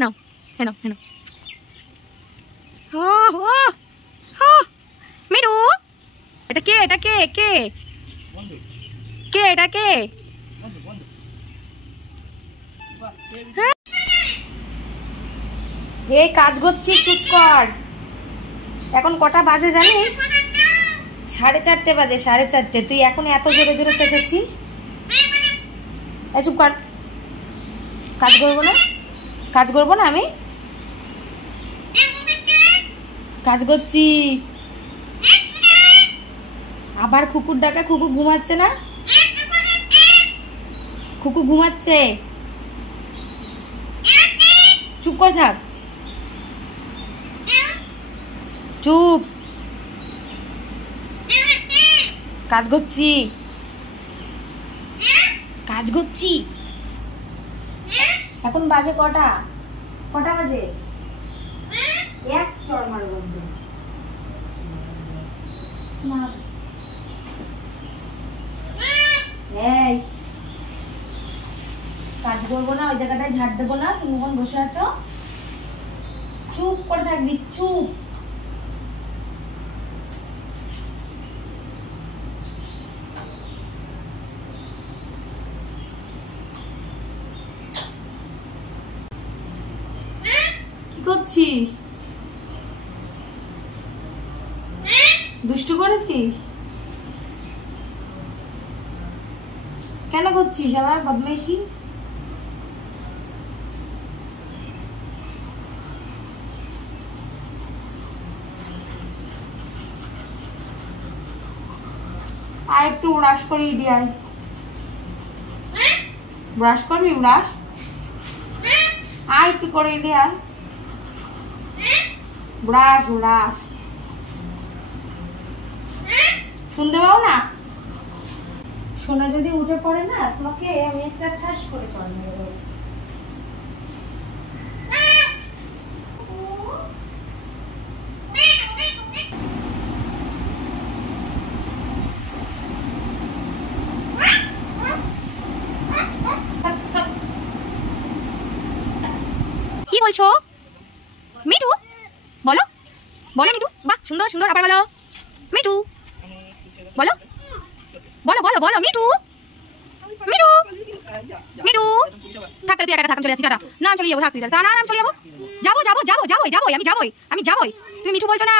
নাও হেনো হেনো। মিরু এটা কে? এটা কে? কে কে এটা কে? এই কাজ করছি, চুপ কর। এখন কটা বাজে জানিস? 4:30 বাজে, 4:30। তুই এখন এত জোরে জোরে চেঁচাচ্ছিস? চুপ কর। কাজ করবো না, কাজ করবো না আমি? কাজ করছি। আবার কুকুর ডাকা। কুকু ঘুমাচ্ছে না? কুকু ঘুমাচ্ছে। চুপ করে থাক, চুপ। কাজ করছি, কাজ করছি। এখন বাজে কটা? কটা বাজে? এক চড় মারব না। এই কাজ করবো না, ওই জায়গাটায় ঝাড় দেবো না। তুমি এখন বসে আছো, চুপ করে থাকবি, চুপ। কি করছিস? দুষ্টু করেছিস? কেন করছিস আবার বদমাইশি? আর একটু ব্রাশ করিয়ে দিয়ে আয়। ব্রাশ করবি? ব্রাশ আর একটু করে দিয়ে আয়। ব্রাশ ব্রাশ শুনতে পাও না? সোনা যদি উঠে পড়ে না, তোমাকে আমি একটা ঠাস করে চড় মেরে দেবো। কি বলছো মিঠু? বলো বলো মিঠু। বাহ, সুন্দর সুন্দর। আবার বলো মিঠু। বলো বলো বলো বলো মিঠু। মিঠু মিঠু। থাকতে তুই একা থাক, চলে যাচ্ছি। টাটা। না চলে যাবো, থাকতে না, আমি চলে যাবো। যাবো যাবো যাবো যাবোই যাবোই আমি যাবোই, আমি যাবোই। তুমি মিঠু বলছো না?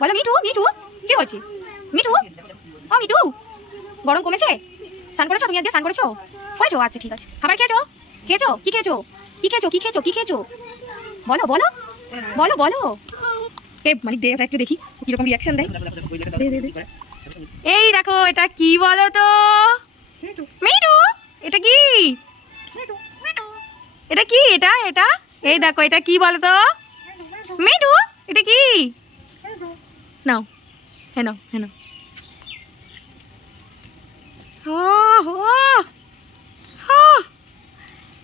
বলো মিঠু। মিঠু কি বলছি? মিঠু ও মিঠু। গরম কমেছে? স্নান করেছো তুমি? আজকে স্নান করেছো? করেছো? আচ্ছা ঠিক আছে। খাবার খেয়েছো? খেয়েছো? কি খেয়েছো? কি খেয়েছো? কি খেয়েছো? কি খেয়েছো? বলো বলো বলো বলো। মানে দে একটু দেখি কিরকম রিয়াকশন দেয়। এই দেখো, এটা কি বলো তো? মিঠু এটা কি? এটা কি? এটা এটা এই দেখো, এটা কি বলো তো মিঠু? এটা কি? নাও হেনো হেনো।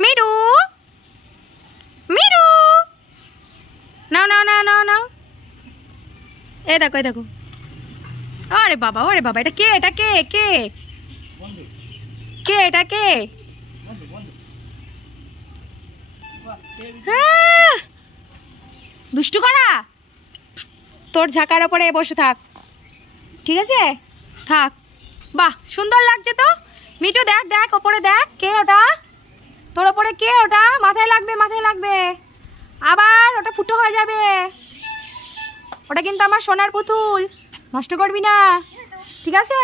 মিঠু মিঠু নাও নাও নাও নাও নাও। এই দেখো, এই দেখো। আরে বাবা, ওরে বাবা, এটা কে? এটা কে? কে কে? এটা কে? দুষ্টু করা। তোর ঝাঁকার ওপরে বসে থাক, ঠিক আছে? থাক। বাহ, সুন্দর লাগছে তো মিঠু। দেখ দেখ ওপরে দেখ, কে ওটা? তোর ওপরে কে ওটা? মাথায় লাগবে, মাথায় লাগবে। আবার ওটা ফুটো হয়ে যাবে। ওটা কিন্তু আমার সোনার পুতুল, নষ্ট করবি না, ঠিক আছে?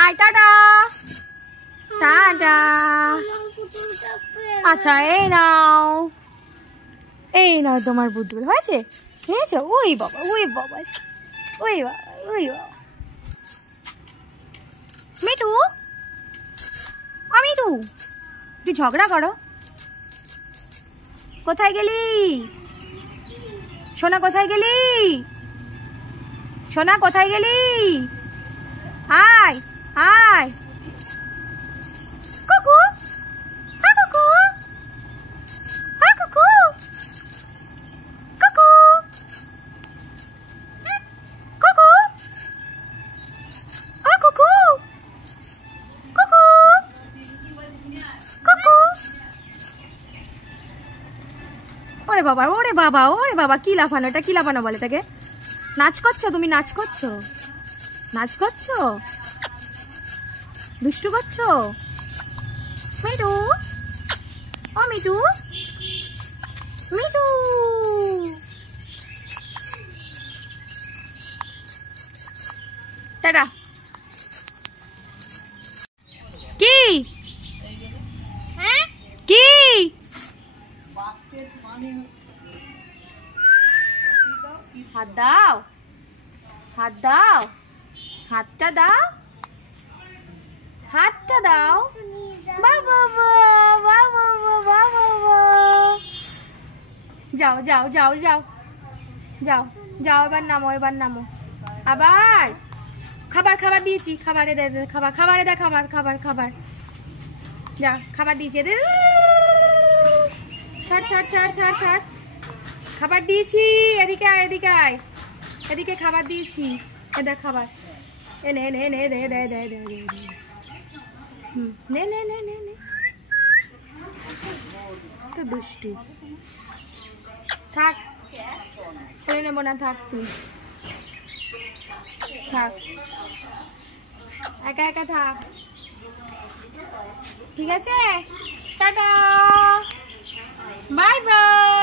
আয়, টাটা টাটা। আচ্ছা এই নাও, এই নাও তোমার পুতুল। হয়েছে? নিয়েছো? ওই বাবা, ওই বাবা, ওই বাবা, ওই বাবা। মিঠু ও মিঠু, তুই ঝগড়া করো? কোথায় গেলি সোনা? কোথায় গেলি সোনা? কোথায় গেলি? আয় আয়। কুকু কুকু কুকু কুকু কুকু কুকু কুকু কুকু বাবা, ওরে বাবা, ওরে বাবা, কি লাফানো, এটা কি লাফানো বলে তাকে? নাচ করছো তুমি, নাচ করছো, নাচ করছো, দুষ্টু করছো? মিঠু, ও মিঠু, মিঠু, টাটা। কি কি হাত দাও, হাত দাও, হাতটা দাও, হাতটা দাও। বাবা, বাবা, বাবা, বাবা, যাও যাও যাও যাও যাও যাও, এবার নামো, এবার নামো। আবার খাবার, খাবার দিয়েছি, খাবারে দে, খাবার, খাবারে দে, খাবার, খাবার, খাবার, যা খাবার দিয়েছি, দে, ছাড় ছাড় ছাড় ছাড় ছাড়, খাবার দিয়েছি, এদিকে আয়, এদিকে আয়, এদিকে খাবার দিয়েছি, এদের খাবার, এ নে নে নে, দে দে দে দে দে, নে নে নে নে নে, তো দুষ্টু, থাক, করে নেবো না, থাক তুই, থাক, একা একা থাক, ঠিক আছে? Tata, bye bye.